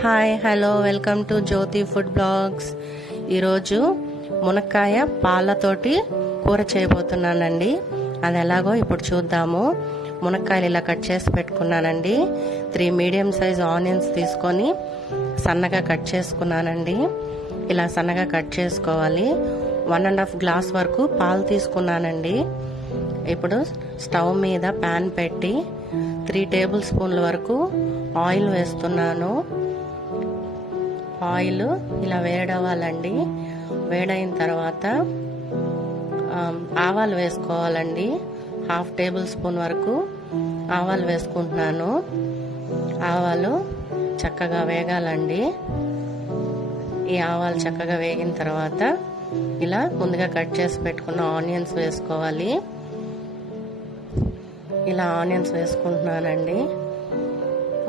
Hi hello welcome to Jyothi food blogs. ఈరోజు మునక్కాయ పాలతోటి కూర చేయబోతున్నానండి. అది ఎలాగో ఇప్పుడు చూద్దాము. మునక్కాయలు ఇలా కట్ చేసి పెట్టుకున్నానండి. 3 మీడియం సైజ్ ఆనియన్స్ తీసుకొని సన్నగా కట్ చేసుకున్నానండి. ఇలా సన్నగా కట్ చేసుకోవాలి. 1.5 గ్లాస్ వరకు పాలు తీసుకున్నానండి. ఇప్పుడు స్టవ్ మీద ప్యాన్ పెట్టి 3 టేబుల్ స్పూన్ల వరకు ఆయిల్ వేస్తున్నాను. ఆయిల్ ఇలా వేడవ్వాలండి. వేడైన తర్వాత ఆవాలు వేసుకోవాలండి. 1/2 టేబుల్ స్పూన్ వరకు ఆవాలు వేసుకుంటున్నాను. ఆవాలు చక్కగా వేగాలండి. ఈ ఆవాలు చక్కగా వేగిన తర్వాత ఇలా ముందుగా కట్ చేసి పెట్టుకున్న ఆనియన్స్ వేసుకోవాలి. ఇలా ఆనియన్స్ వేసుకుంటున్నానండి.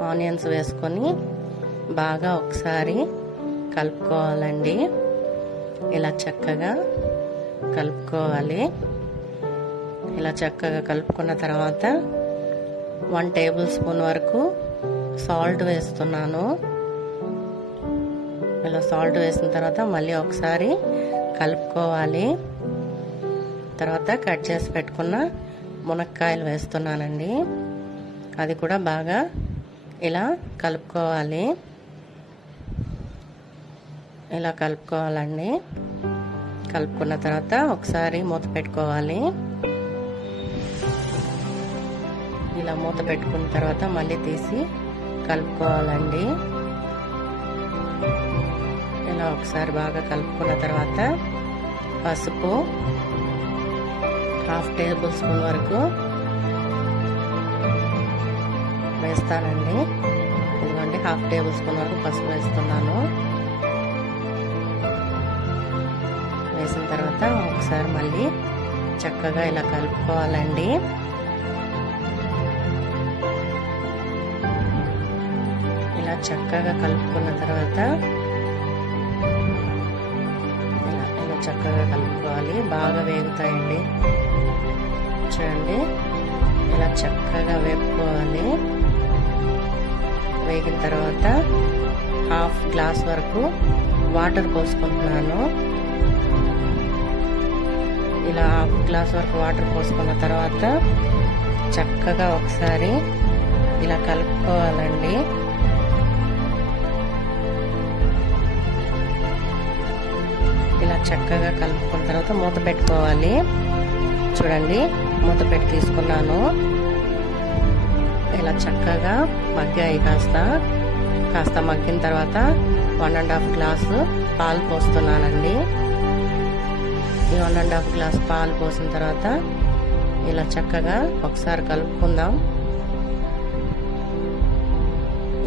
ఆనియన్స్ వేసుకొని బాగా ఒకసారి కలుపుకోవాలండి. ఇలా చక్కగా కలుపుకోవాలి. ఇలా చక్కగా కలుపుకున్న తర్వాత 1 టేబుల్ స్పూన్ వరకు సాల్ట్ వేస్తున్నాను. ఇలా సాల్ట్ వేసిన తర్వాత మళ్ళీ ఒకసారి కలుపుకోవాలి. తర్వాత కట్ చేసి పెట్టుకున్న మునక్కాయలు వేస్తున్నానండి. అది కూడా బాగా ఇలా కలుపుకోవాలి. ఇలా కలుపుకోవాలండి. కలుపుకున్న తర్వాత ఒకసారి మూత పెట్టుకోవాలి. ఇలా మూత పెట్టుకున్న తర్వాత మళ్ళీ తీసి కలుపుకోవాలండి. ఇలా ఒకసారి బాగా కలుపుకున్న తర్వాత పసుపు 1/2 టేబుల్ స్పూన్ వరకు వేస్తానండి. ఎందుకంటే 1/2 టేబుల్ స్పూన్ వరకు పసుపు వేస్తున్నాను. వేసిన తర్వాత ఒకసారి మళ్ళీ చక్కగా ఇలా కలుపుకోవాలండి. ఇలా చక్కగా కలుపుకున్న తర్వాత ఇలా చక్కగా కలుపుకోవాలి. బాగా వేగుతాయండి. చూడండి, ఇలా చక్కగా వేపుకోవాలి. వేగిన తర్వాత 1/2 గ్లాస్ వరకు వాటర్ పోసుకుంటున్నాను. ఇలా 1/2 గ్లాస్ వరకు వాటర్ పోసుకున్న తర్వాత చక్కగా ఒకసారి ఇలా కలుపుకోవాలండి. ఇలా చక్కగా కలుపుకున్న తర్వాత మూత పెట్టుకోవాలి. చూడండి, మూత పెట్టి తీసుకున్నాను. ఇలా చక్కగా మగ్గాయి. కాస్త మగ్గిన తర్వాత 1.5 గ్లాసు పాలు పోస్తున్నానండి. ఈ 1.5 గ్లాస్ పాలు పోసిన తర్వాత ఇలా చక్కగా ఒకసారి కలుపుకుందాం.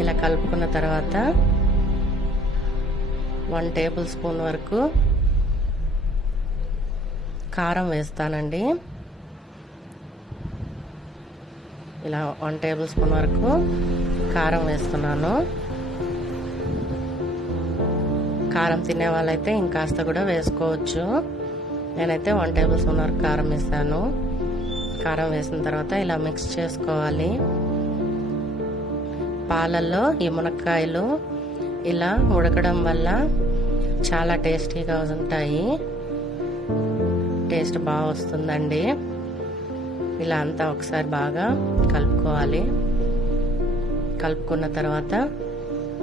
ఇలా కలుపుకున్న తర్వాత 1 టేబుల్ స్పూన్ వరకు కారం వేస్తానండి. ఇలా 1 టేబుల్ స్పూన్ వరకు కారం వేస్తున్నాను. కారం తినే వాళ్ళైతే ఇంకాస్త కూడా వేసుకోవచ్చు. నేనైతే 1 టేబుల్ స్పూన్ వరకు కారం వేసాను. కారం వేసిన తర్వాత ఇలా మిక్స్ చేసుకోవాలి. పాలల్లో ఈ మునక్కాయలు ఇలా ఉడకడం వల్ల చాలా టేస్టీగా ఉంటాయి. టేస్ట్ బాగా వస్తుందండి. ఇలా అంతా ఒకసారి బాగా కలుపుకోవాలి. కలుపుకున్న తర్వాత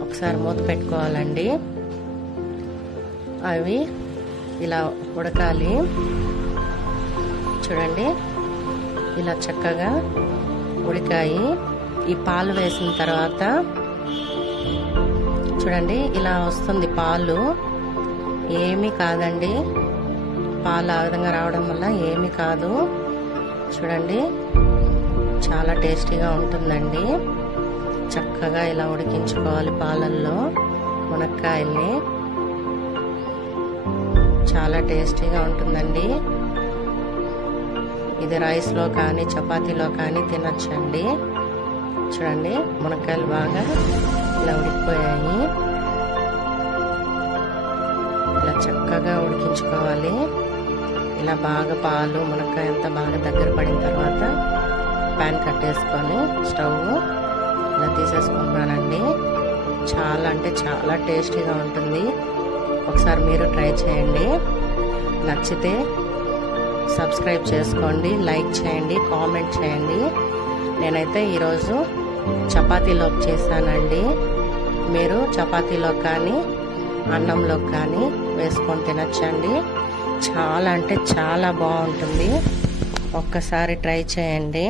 ఒకసారి మూత పెట్టుకోవాలండి. అవి ఇలా ఉడకాలి. చూడండి, ఇలా చక్కగా ఉడికాయి. ఈ పాలు వేసిన తర్వాత చూడండి, ఇలా వస్తుంది పాలు. ఏమీ కాదండి. పాలు ఆ విధంగా రావడం వల్ల ఏమీ కాదు. చూడండి, చాలా టేస్టీగా ఉంటుందండి. చక్కగా ఇలా ఉడికించుకోవాలి పాలల్లో మునక్కాయల్ని. చాలా టేస్టీగా ఉంటుందండి. ఇది రైస్లో కానీ చపాతీలో కానీ తినొచ్చండి. చూడండి, మునక్కాయలు బాగా ఇలా ఉడికిపోయాయి. ఇలా చక్కగా ఉడికించుకోవాలి. ఇలా బాగా పాలు మునక్కాయ అంతా బాగా దగ్గర పడిన తర్వాత ప్యాన్ కట్టేసుకొని స్టవ్ ఇలా తీసేసుకుంటున్నానండి. చాలా అంటే చాలా టేస్టీగా ఉంటుంది. ఒకసారి మీరు ట్రై చేయండి. నచ్చితే సబ్స్క్రైబ్ చేసుకోండి, లైక్ చేయండి, కామెంట్ చేయండి. నేనైతే ఈరోజు చపాతీలోకి చేశానండి. మీరు చపాతీలో కానీ అన్నంలో కానీ వేసుకొని తినచ్చండి. చాలా అంటే చాలా బాగుంటుంది. ఒక్కసారి ట్రై చేయండి.